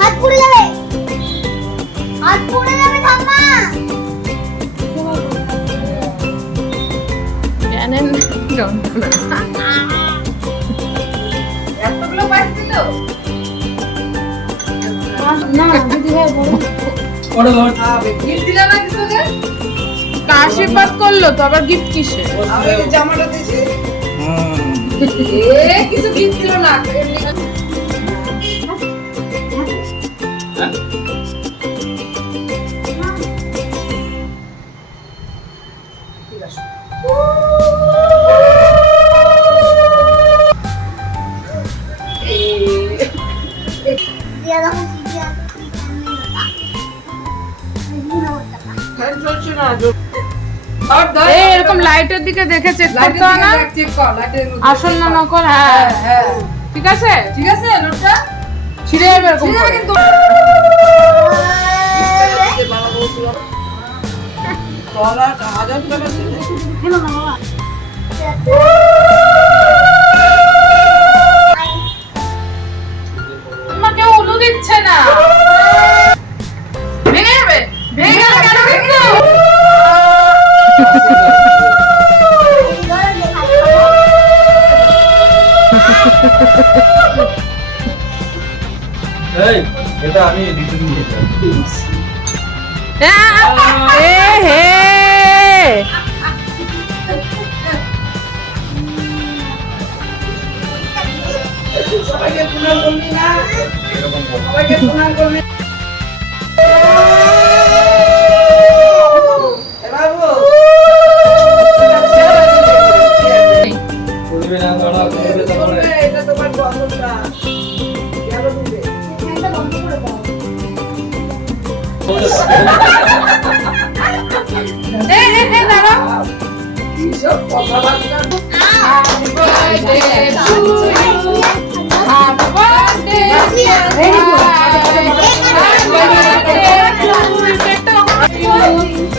হাত পুড়ে যাবে, হাত পুড়ে যাবে ঠাম্মা। জানেন এতগুলো পাইছি তো না দিদি ভাই বড় বড় গিফট দিলা না কিছু রে আশীর্বাদ করলো তো আবার গিফট কিসে? আমি এই জামাটা দিছি এ কিছু গিফট দিল না এমনি ঠিক আছে দিয়া দাও দিয়া ফ্যান চলছে না আর দাও এই এরকম লাইটের দিকে দেখে চেক লাইটের করতে হয় না? দিকে চেক কর লাইটের আসল না নকল? হ্যাঁ হ্যাঁ ঠিক আছে, ঠিক আছে নোটটা ছিঁড়ে যাবে এরকম ঠিক আছে করে। কিন্তু তোরা 1000 টাকা ছিল হেলো না বাবা। তোমাকে উলু দিচ্ছে না, ভেঙে যাবে, ভেঙে গেলে কেন কিন্তু? এই এটা আমি দিতে দিয়েছি এ হে সবাইকে প্রণাম করবি না এরকম বল সবাইকে প্রণাম করবি এ বাবু করবে না দাঁড়া করবে তারপরে এটা তোমার বন্ধটা গেল দিবে এটা বন্ধ করে দাও। দাঁড়াও। এইসব কথাবার্তা Happy birthday to you. Happy birthday, dear Bhai.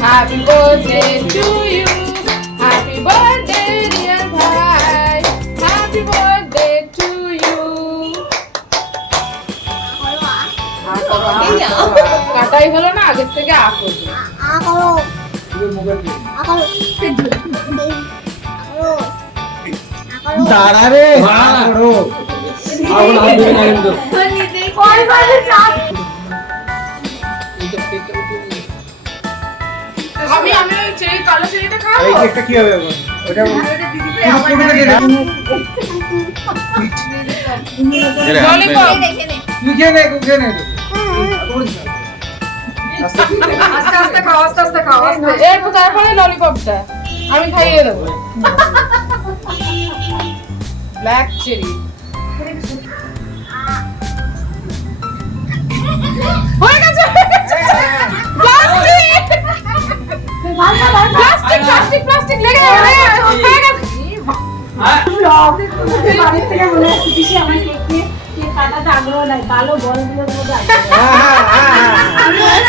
Happy birthday to you. Happy birthday, dear Bhai. Happy birthday to you. কাটাই হলো না, আগের থেকে আ করবে। আ করো, তুই মুখে দিয়ে আ করো, আ করো, আ করো। দাঁড়া রে দাঁড়া। করো আগুন আসবে না কিন্তু কই বাজে চাপ। আমি ওই চেরি কালো চেরিটা খাবো। এই কেকটা কি হবে এখন ওটা পুরো পুরো দিয়ে দে ললিপপ। তুই খেয়ে নে খেয়ে নে আস্তে আস্তে খাও আস্তে আস্তে খাও আস্তে এরপর তারপরে ললিপপটা আমি খাইয়ে দেবো। ব্ল্যাক চেরি হয়ে গেছে, প্লাস্টিক প্লাস্টিক প্লাস্টিক লেগে যাবে, হয়ে গেছে। বাড়ির থেকে মনে হচ্ছে পিসি আমার কেক নিয়ে কেক কাটাতে আগ্রহ নাই, কালো বলগুলোর মধ্যে আছে। হ্যাঁ হ্যাঁ হ্যাঁ